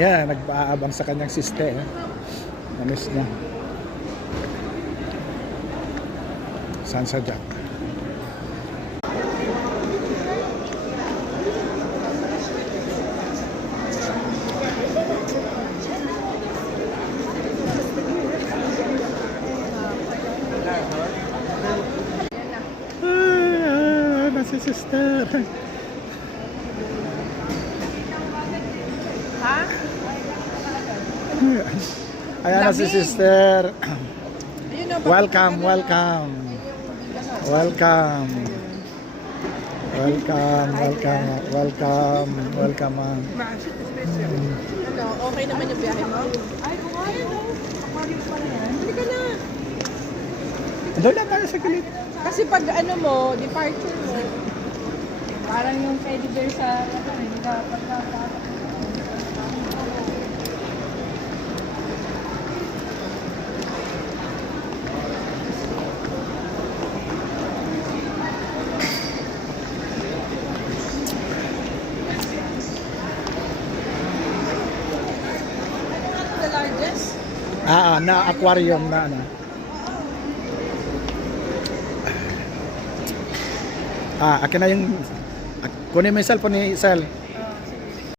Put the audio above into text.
Yan, nag-aabang sa kanyang sister. Namiss niya. Saan sa Jack? Si sister. Ha? Ayan na si sister. Ayun, no, Welcome, welcome. Welcome. Welcome, welcome, welcome, welcome. Ano, okay naman yung biyahe mo? Ay, kung ayaw no. Aquarium pala yan. Hindi ka na. Doon na tayo sa gilid. Kasi pag ano mo, departure mo, parang yung teddy bear sa pagkakataon. The largest? Na aquarium na ano. Akin na yung kunin mo yung cellphone ni Sel.